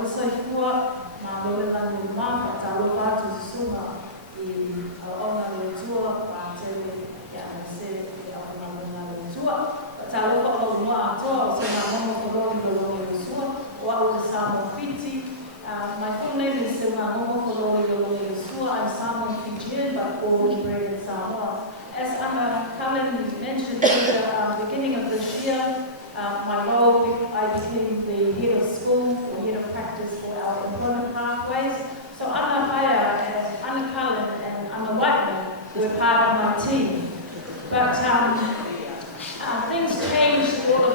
o soifua ma loe lanu maka talofa atu sunga I aonga le tua ma tele ya se I aonga le tua talofa o mua atoa o se na momo koloni lolongi le sua o au le Samoa Fiti. My full name is Momo Koloni lolongi le sua. I'm Samoan Fijian but born and bred in Samoa. As Anna Cullen mentioned at the beginning of this year, my role, I became the head of school, or head of practice for our employment pathways. So Anna Paea and Anna Cullen and Anna Whiteman were part of my team. But things changed sort of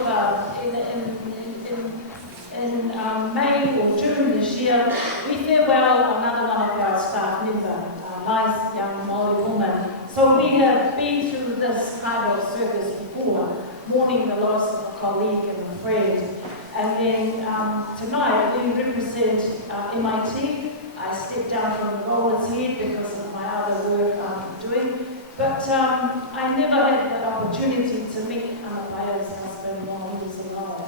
in May or June this year. We farewell another one of our staff member, nice young Māori woman. So we have been through this kind of service before, mourning the loss of a colleague and a friend. And then tonight we represent MIT. I stepped down from the role as head because of my other work I'm doing. But I never had the opportunity to meet Anna Paea's husband while he was alive.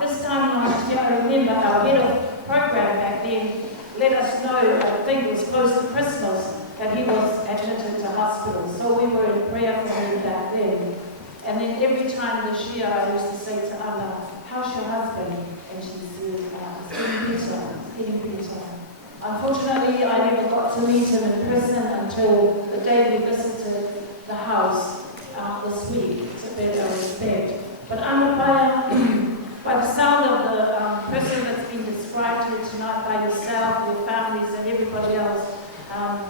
This time last year, I remember our head of program back then let us know, I think it was close to Christmas, that he was admitted to hospital. So we were in prayer for him back then. And then every time this year I used to say to Anna, how's your husband? And she said, getting better. Unfortunately, I never got to meet him in person until the day we visited the house this week to pay our respect. But Anna Paea, by the sound of the person that's been described here tonight by yourself, your families and everybody else,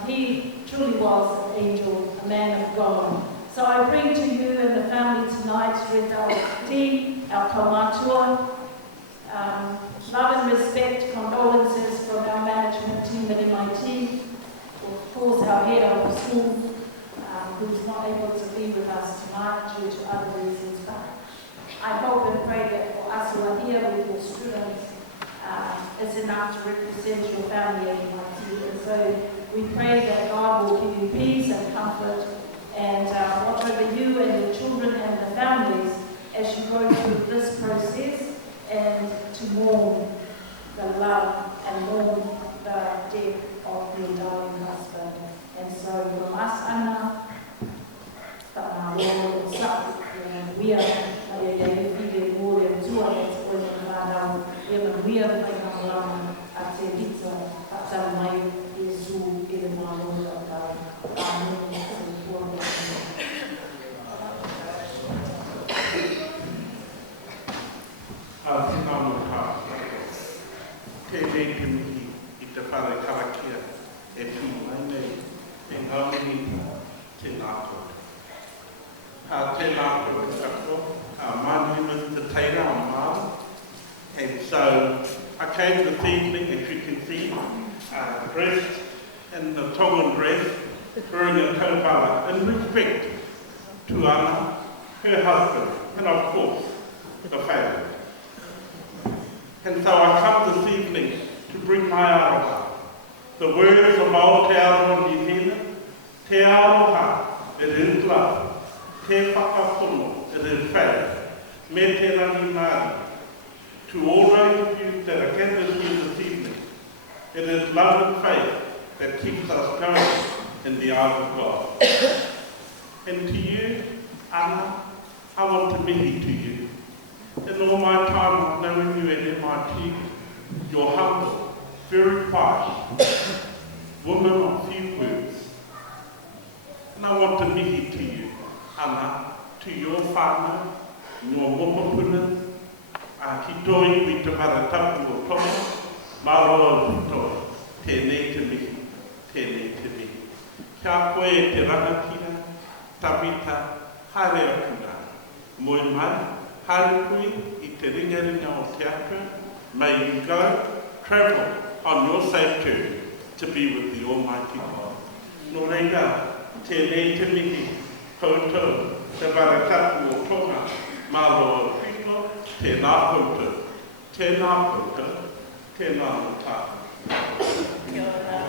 he truly was an angel, a man of God. So I bring to you and the family tonight with our team, our kaumatua, love and respect, condolences from our management team at MIT, of course our head of the school, who's not able to be with us tonight due to other reasons. But I hope and pray that for us who are here with your students, is enough to represent your family at MIT. And so we pray that God will give you peace and comfort and watch over you and your children and the families as you go through this process and to mourn the love and mourn the death of your darling husband. And so from us, Anna, we are we are at Tevita, at Mai, Yesu, in the Manatu. Te rei te mihi I te whare karakia e pū mai nei e ngauni te nāko. Ka te nāko te kako, mani with the teira on Māori. And so I came this evening, as you can see, dressed in the Tongan dress, wearing a taupara in respect to Anna, her husband, and of course, the family. And so I come this evening to bring my aroha. The words of Aotearoa New Zealand, te aroha, it is love. Te whakapono, it is faith. Me te rangi Māori. To all those of you that are gathered here this evening, it is love and faith that keeps us going in the eyes of God. And to you, Anna, I want to mihi to you. In all my time of knowing you at MIT, you're humble, very quiet, woman of few words. And I want to mihi to you, Anna, to your whānau, your womapunas, ki toi ki te maratapu o tomo, maroa ki toi, tēnei te mihi, tēnei te mihi. Kia koe te rangatira, Tevita, haere akuna, moi mai, haere kui I te ringa o teatro, may you go, travel on your safe journey to be with the Almighty God. Nō reira, tēnei te mihi, koutou, te maratapu o tonga, maroa whino, tēnā koutou, tēnā koutou, tēnā mata. Kia ora.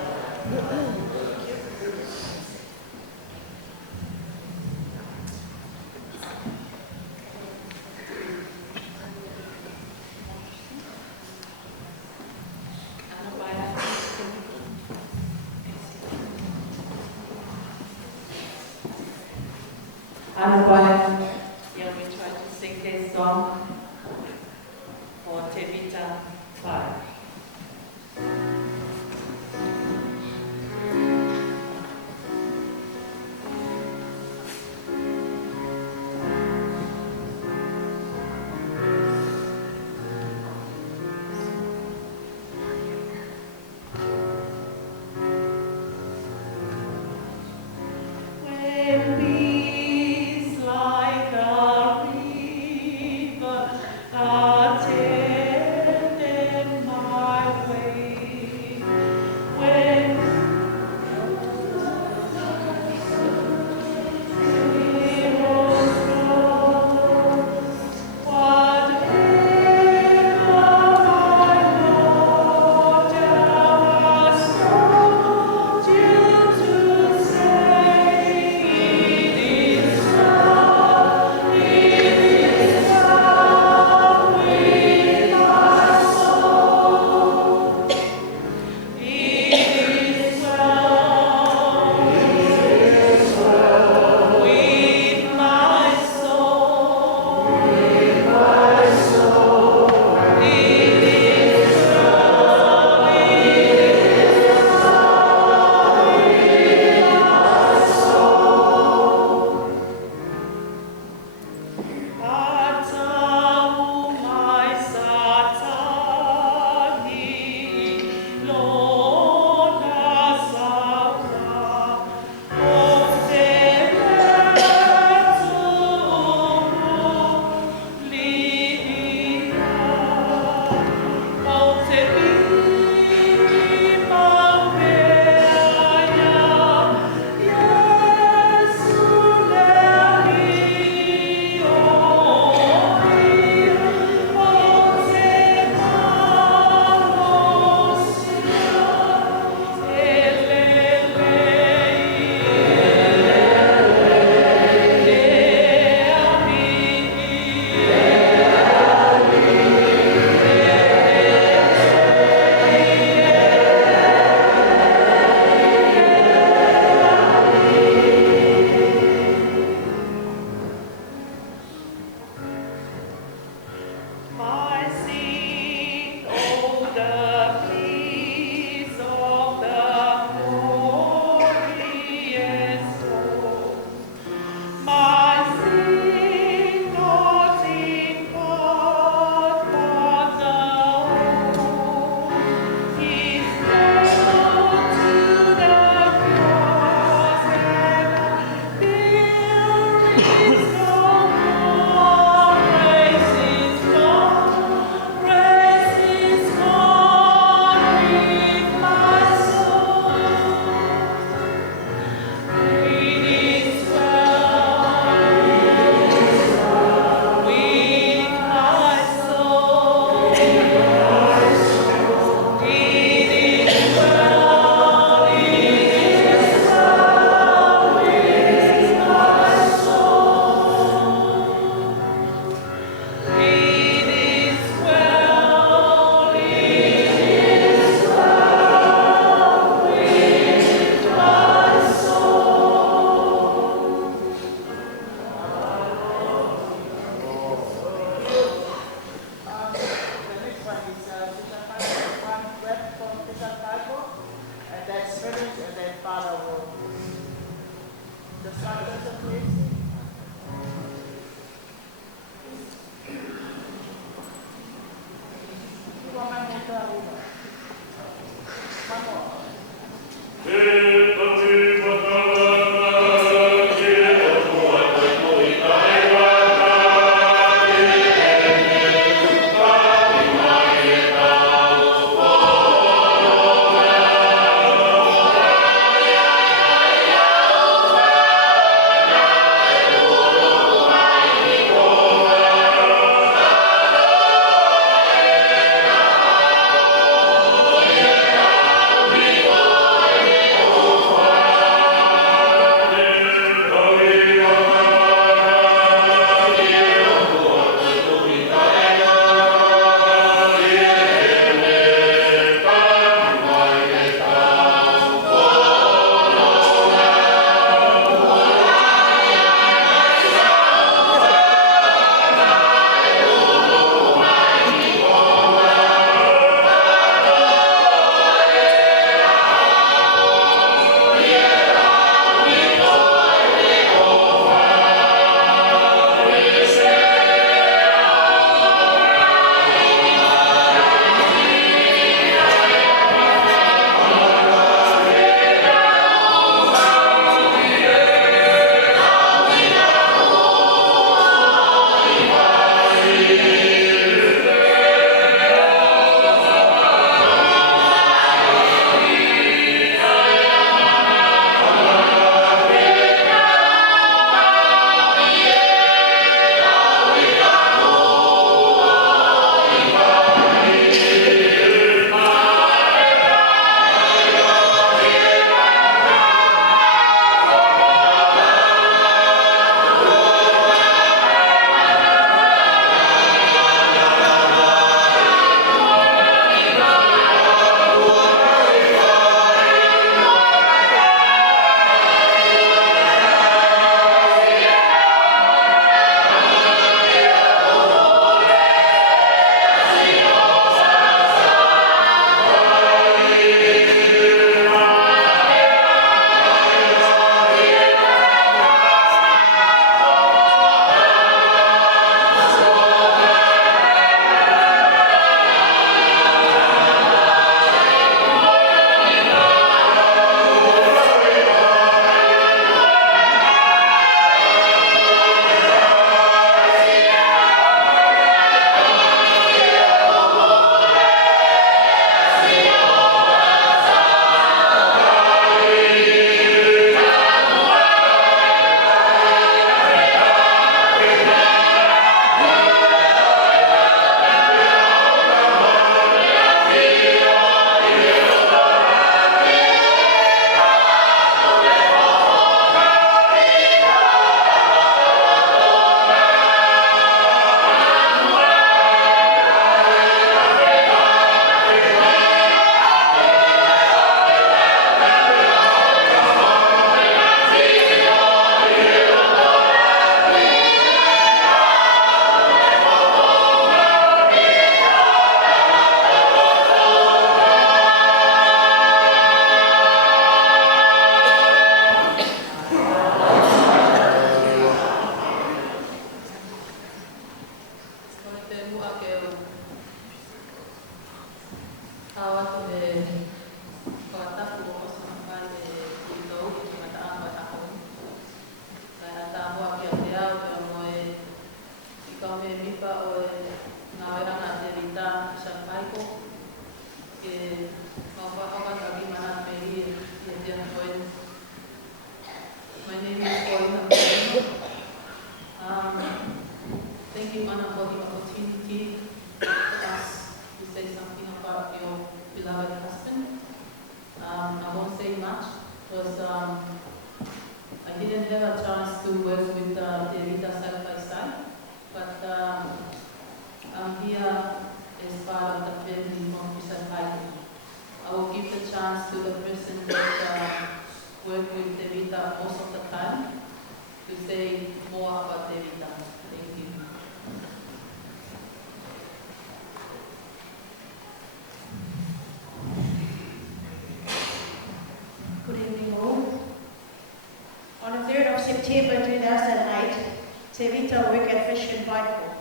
Tevita work at Fish and Bible.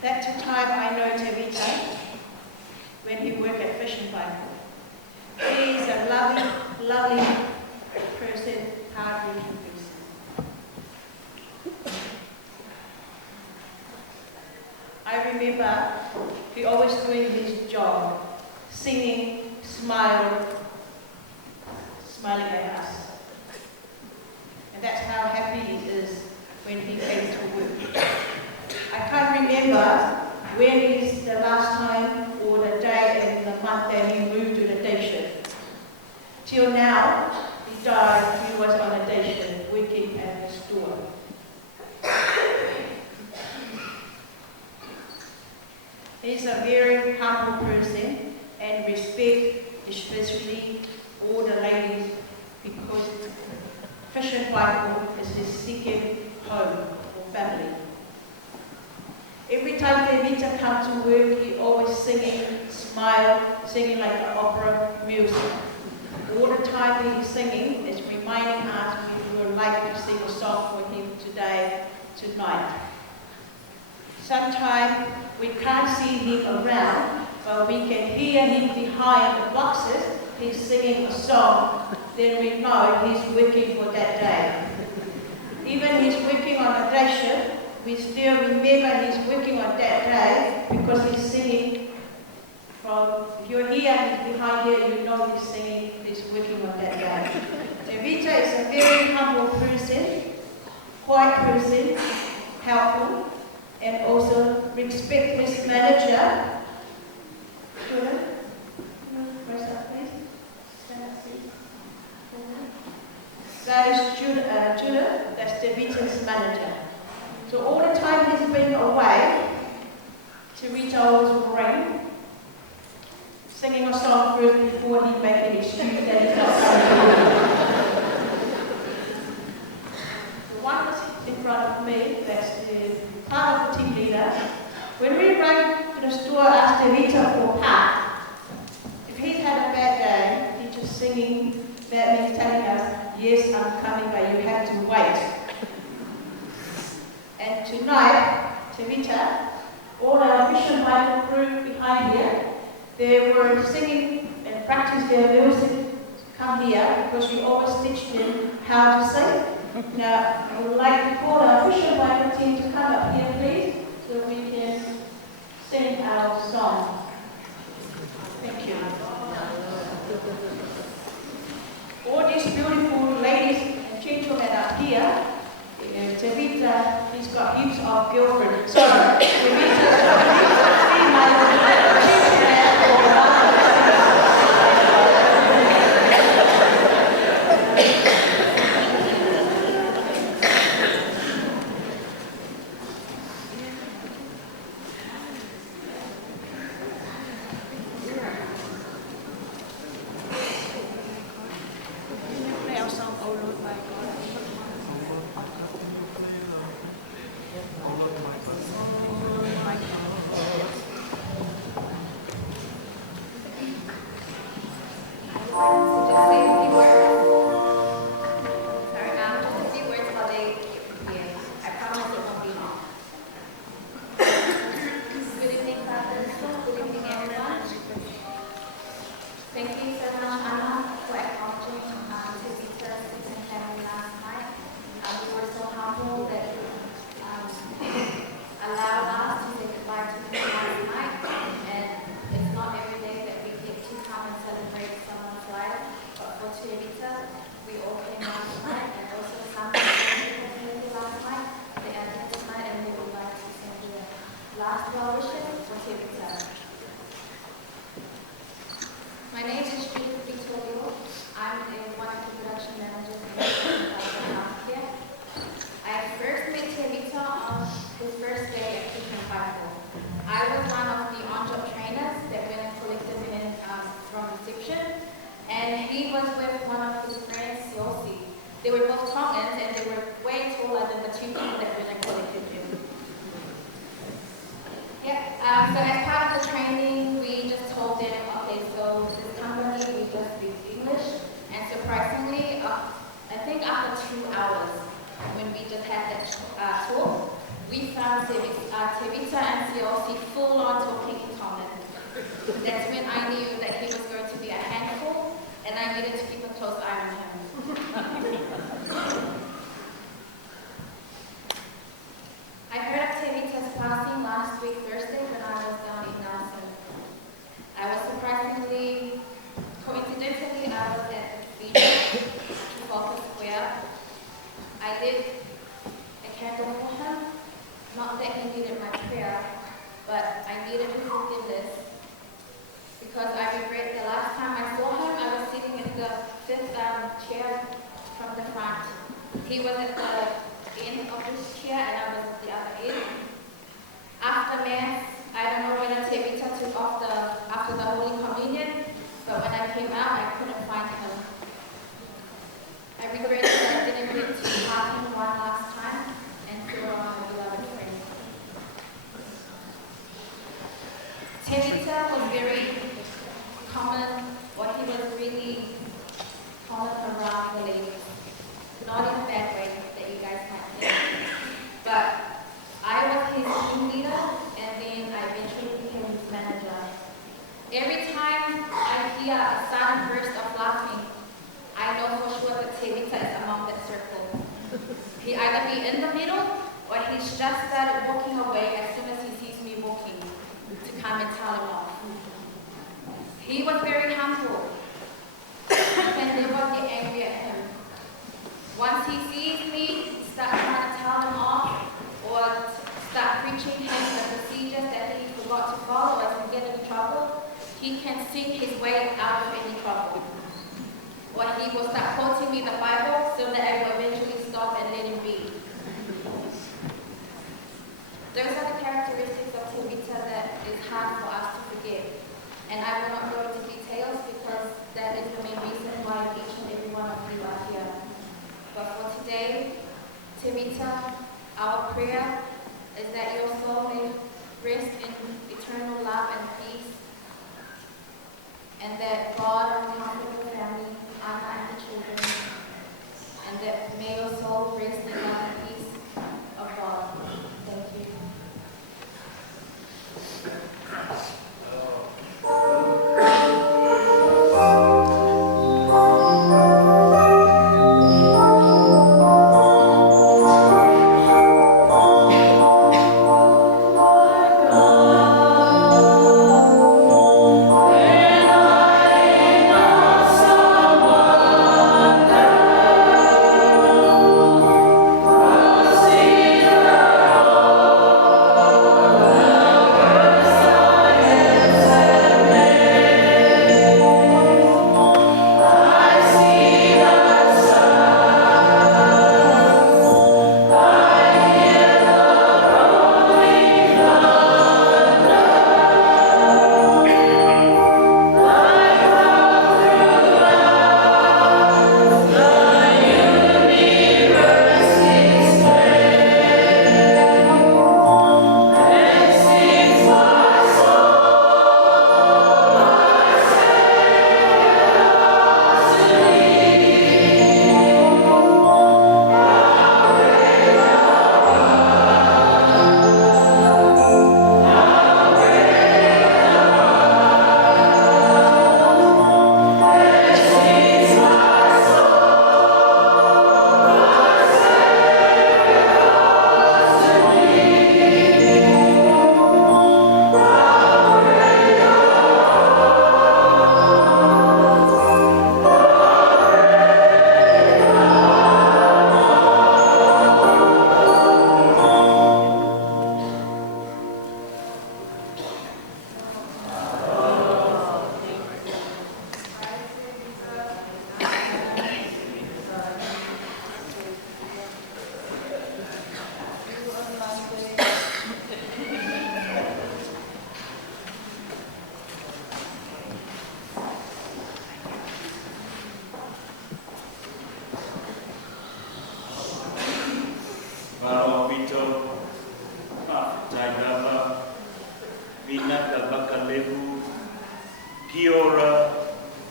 That time I know Tevita when he worked at Fish and Bible. He is a lovely, lovely person, hard-working person. I remember he always doing his job, singing, smiling at us. And that's how happy he is when he came to work. I can't remember when is the last time or the day and the month that he moved to the day shift. Till now, he died, he was on a day shift working at the store. He's a very humble person and respect especially all the ladies because Fish and Bible is his second home or family. Every time Tevita comes to work, he always singing, singing like an opera music. All the time he's singing, it's reminding us we would like to sing a song for him tonight. Sometimes we can't see him around, but we can hear him behind the boxes. He's singing a song, then we know he's working for that day. Even he's working on a day shift, we still remember he's working on that day because he's singing if you're here, he's behind here, you know he's singing, he's working on that day. Tevita is a very humble person, quiet person, helpful, and also respect his manager. That is Judah, that's Tevita's manager. So all the time he's been away, Tevita always ring, singing a song first before he make an excuse that he's not coming. The one that's in front of me, that's the part of the team leader. When we run to the store, ask Tevita for part. If he's had a bad day, he's just singing. That means telling us, yes, I'm coming, but you have to wait. And tonight, Tevita, all our Fish and Bible crew behind here, they were singing and practice their music. Come here because we always teach them how to sing. Now, I would like to call our Fish and Bible team to come up here, please, so we can sing our song. Thank you. All these beautiful ladies and gentlemen up here, Tevita, he's got heaps of girlfriends. Sorry, Tevita's got heaps of female They were both Tongans and they were way taller than the two people that were collected him. Yeah, so as part of the training, we just told them, okay, so this company, we just speak English. And surprisingly, I think after 2 hours, when we just had that tour, That's when I knew that he was going to be a handful, and I needed to keep a close eye on him. I heard of Tevita's passing last week Thursday when I was down in Nelson. I was coincidentally, I was at the cathedral to Focus Square. I lit a candle for him, not that he needed my prayer, but I needed his forgiveness. Because I regret the last time I saw him, I was sitting in the fifth chair from the front. He was at the end of this chair and I was at the other end. After Mass, I don't know when Tevita took off after the Holy Communion, but when I came out, I couldn't find him. I regret that I didn't get to hug him one last time and feel my beloved friend. Tevita was very common, or he was really common around the ladies. Not in a bad way that you guys might think. But I was his team leader, and then I eventually became his manager. Every time I hear a sudden burst of laughing, I know for sure that Tevita is among that circle. He either be in the middle, or he's just started walking away as soon as he sees me walking to come and tell him off. He was very humble. I can never get angry at him. Once he sees me start trying to tell him off or start preaching him the procedures that he forgot to follow as we get in trouble, he can sing his way out of any trouble. Or he will start quoting me the Bible so that I will eventually stop and let him be. Those are the characteristics of Tevita that is hard for us to forget. And I will not go into details because that is the main reason why each and every one of you are here. But for today, Tevita, our prayer is that your soul may rest in eternal love and peace, and that God will comfort your family, Anna and the children, and that may your soul rest in love and peace of God. Thank you.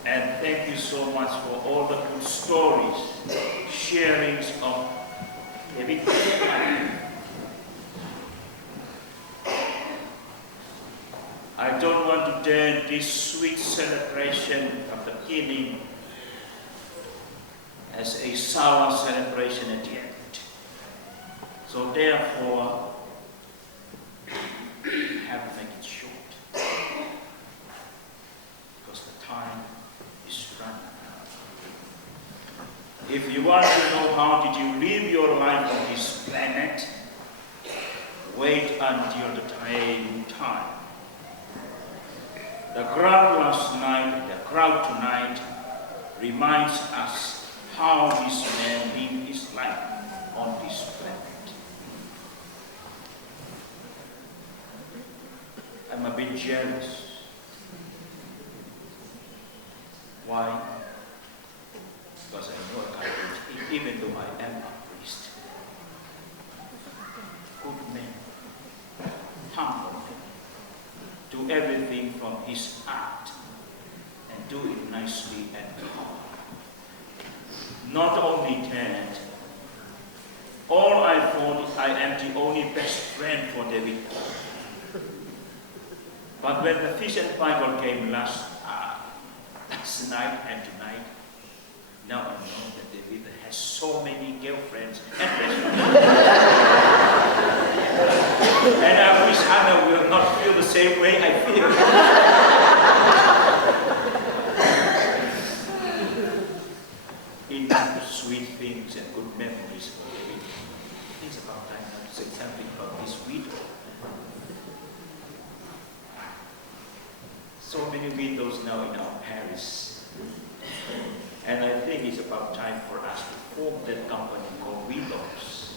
And thank you so much for all the good stories, sharings of Tevita. I don't want to turn this sweet celebration of the beginning as a sour celebration at the end. So therefore, I have to make it short, because the time is running out. If you want to know how did you live your life on this planet, wait until the time. The crowd last night, the crowd tonight, reminds us how this man lived his life on this planet. I'm a bit jealous. Why? Because I know I can't, even though I am a priest. Good man, humble man, do everything from his heart and do it nicely and calm. Not only that, all I thought I am the only best friend for Tevita. But when the Fish and Bible came last night and tonight, now I know that Tevita has so many girlfriends and best friends. And I wish Anna will not feel the same way I feel. In sweet things and good memories for Tevita. It's about time to say something about this widow. So many widows now in our parish. And I think it's about time for us to form that company called Widows.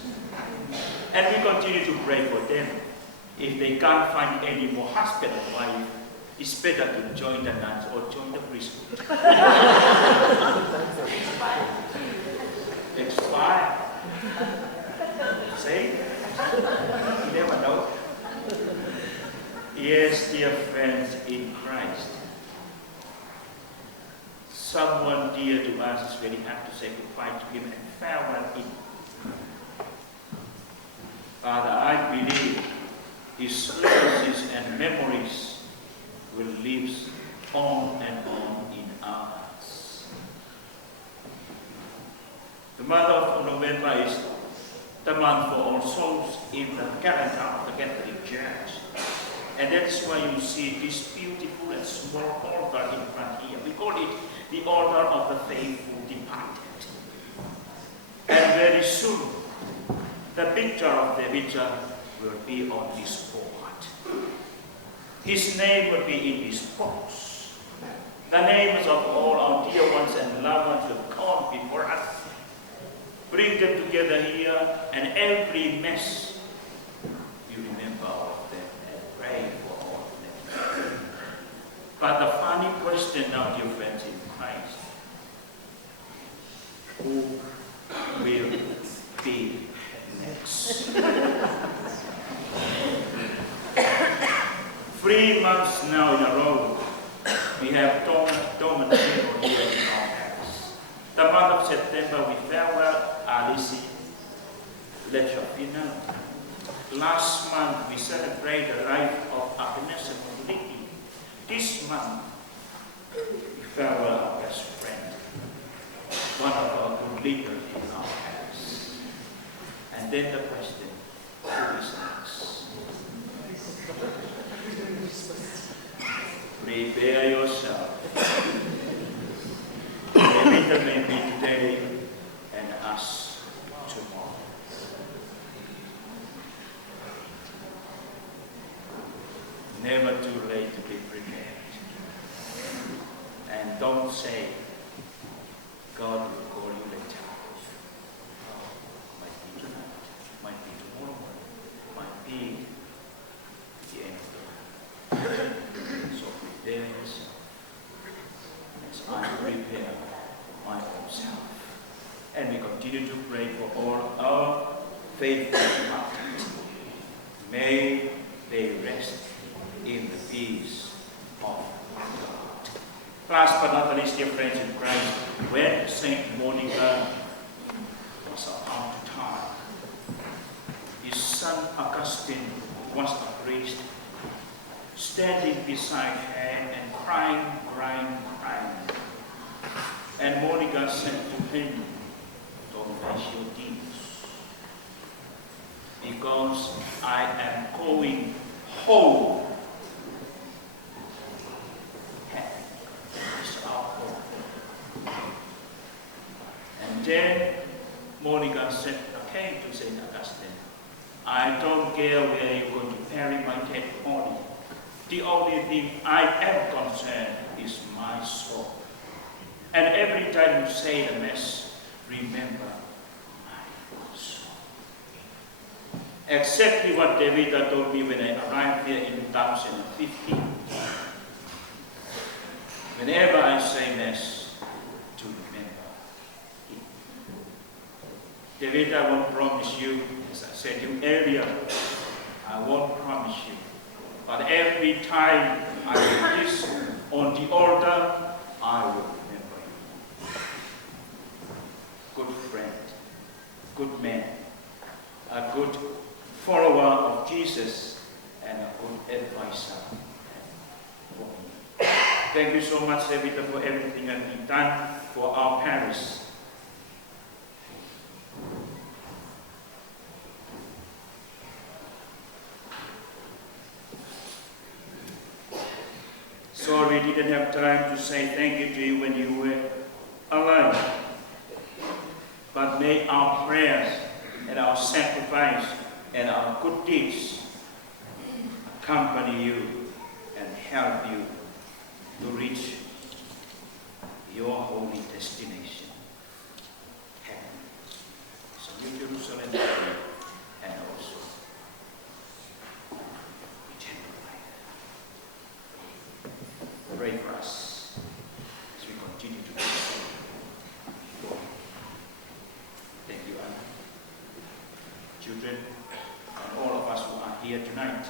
And we continue to pray for them. If they can't find any more husband or wife, it's better to join the nuns or join the priesthood. Expire. Say, you never know. Yes, dear friends in Christ. Someone dear to us is very happy to say goodbye to him and farewell him. Father, I believe his legacies and memories will live on and on in our hearts. The month of November is the month for All Souls in the calendar of the Catholic Church. And that's why you see this beautiful and small altar in front here. We call it the altar of the faithful departed. And very soon, the picture of Tevita will be on this board. His name will be in this box. The names of all our dear ones and loved ones will come before us. Bring them together here, and every mess you remember all of them and pray for all of them. But the funny question now, dear friends in Christ, who will be next? 3 months now in a row, we have dormant ceremony here in our parish. The month of September, we farewell Alice Lechapina. Last month, we celebrated the life of Agnes and Melie. This month, we farewell our best friend, one of our good leaders in our parish. And then the question, who is next? Prepare yourself. Tevita may be today and us tomorrow. Never too late to be prepared. And don't say, God will call you later. Might be tonight, might be tomorrow, might be the end of the night. So prepare yourself as I prepare my own self. And we continue to pray for all our faithful departed. May they rest in the peace of God. Last but not least, dear friends in Christ, when Saint Monica was about to die, his son Augustine was a priest. standing beside her and crying. And Monica said to him, "Don't waste your tears, because I am going home." Heaven is our home. And then Monica said again to St. Augustine, "I don't care where you're going to bury my dead body. The only thing I am concerned is my soul. And every time you say the Mass, remember my soul." Exactly what Tevita told me when I arrived here in 2015. Whenever I say Mass, to remember him. Tevita won't promise you, as I said to you earlier, I won't promise you. But every time I do this on the altar, I will remember you. Good friend, good man, a good follower of Jesus, and a good advisor for me. Thank you so much, Tevita, for everything that you've done for our parish. Sorry we didn't have time to say thank you to you when you were alive. But may our prayers and our sacrifice and our good deeds accompany you and help you to reach your holy destination, heaven. So New Jerusalem and also eternal life. Pray for us as we continue to pray. Thank you, Anna. Children, and all of us who are here tonight,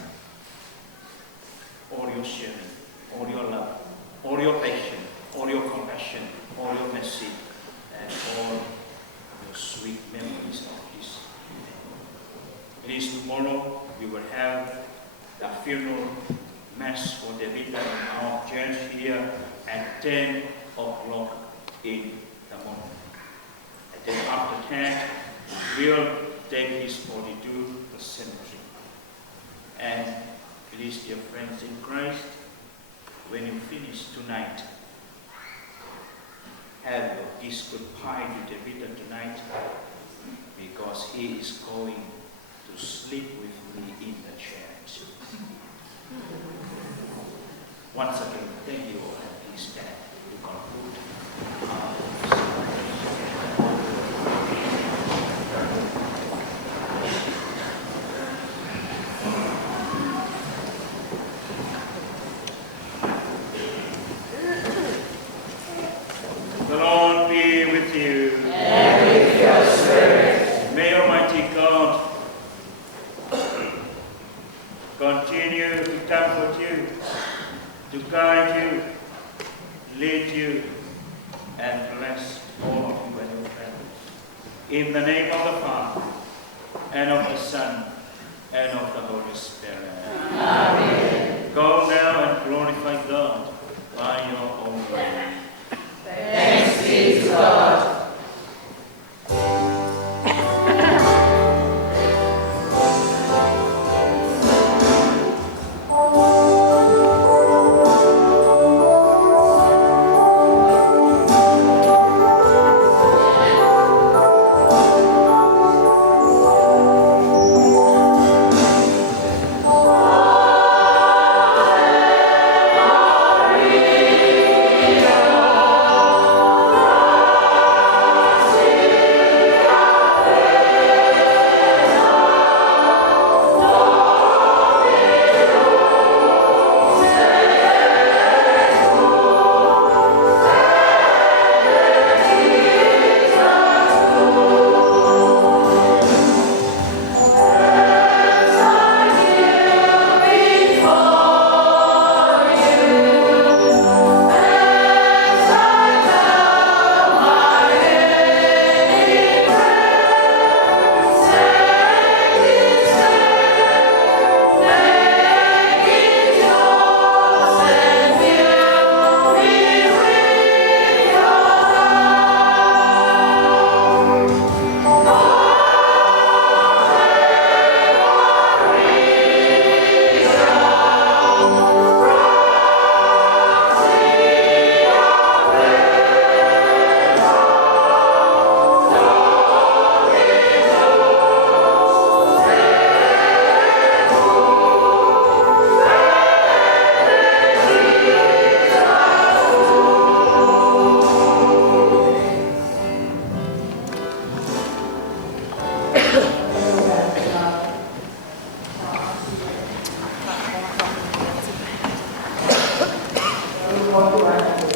all your sharing, all your love, all your patience, all your compassion, all your mercy, and all your sweet memories of this event. Please, tomorrow we will have the funeral Mass for Tevita in our church here at 10 o'clock in the morning. And then after 10, we'll take his body to the cemetery. And please, dear friends in Christ, when you finish tonight, have a kiss goodbye to Tevita tonight, because he is going to sleep with me in the church. Once again, thank you all, and please stand to conclude our The Lord be with you. And with your spirit. May Almighty God continue to comfort you, to guide you, lead you, and bless all of you and your families. In the name of the Father, and of the Son, and of the Holy Spirit. Amen. Go now and glorify God by your own way. Thanks be to God. Amen. motu ana.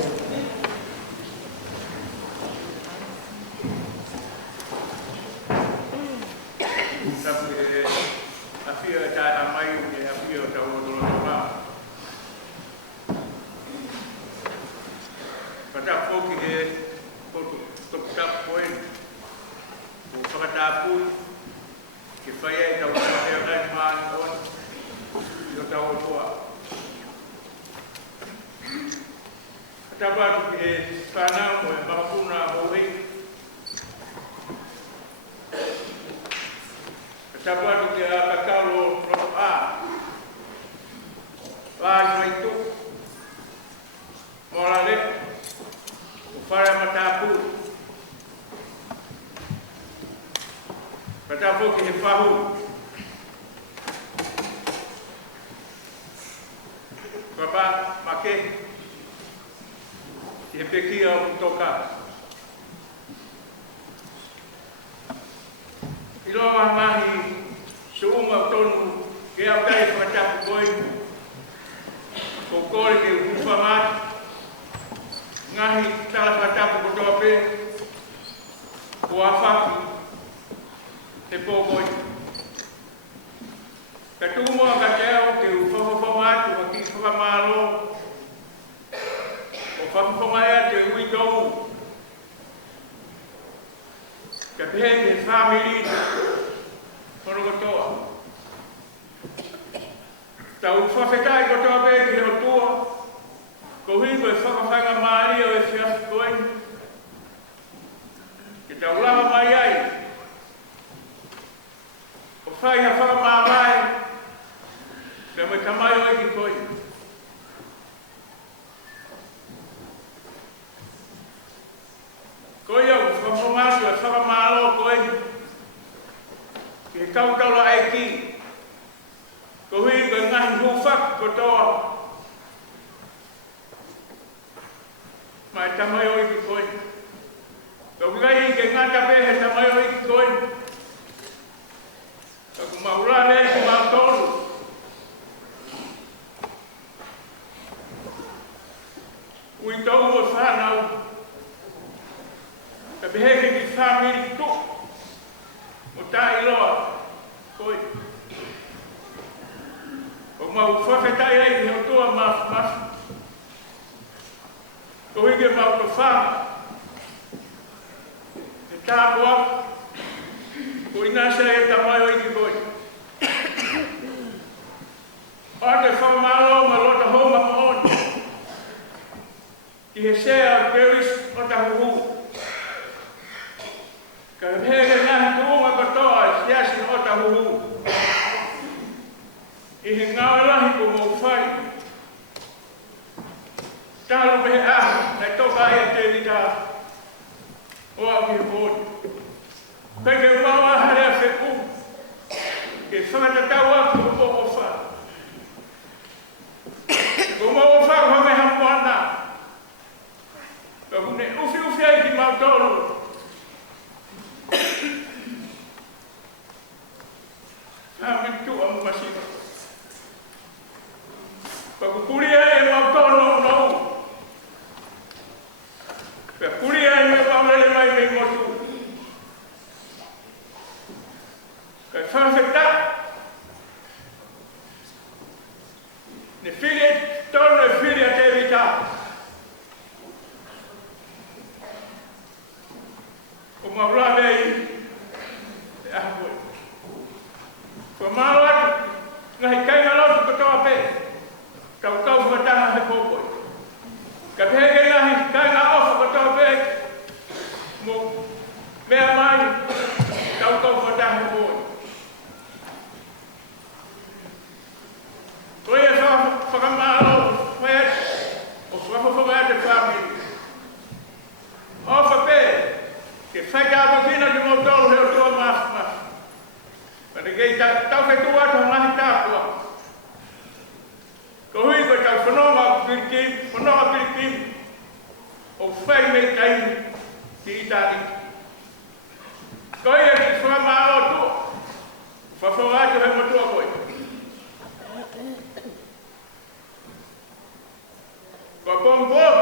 Ko pom pom.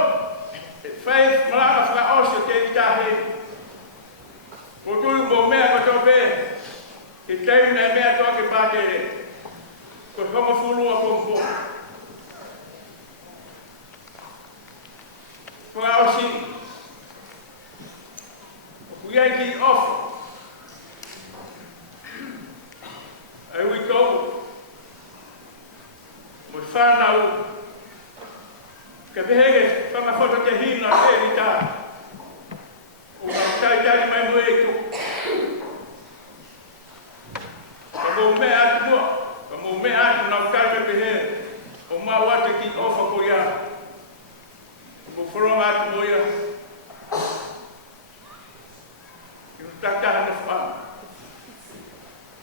Fai malaka Fakaosi Tevita he. Ko tui mo mea ko tope. Ki tei na mea toa ke pātere. Ko honga fulua pom pom. Fakaosi. Ko iai ki off. Ai ui kou. Mo whanau. Ka behege, whamafoto te hina Tevita. O ka tai mai mue e tu. Ka mō mea atu mua. Ka mō mea atu nau tai me pehe. O mau atu ki ofa ko ia. Ko whoronga atu mo ia. Ki nu tataha na wha.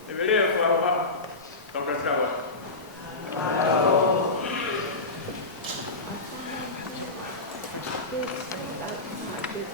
E velea whawa. Tau tatawa. This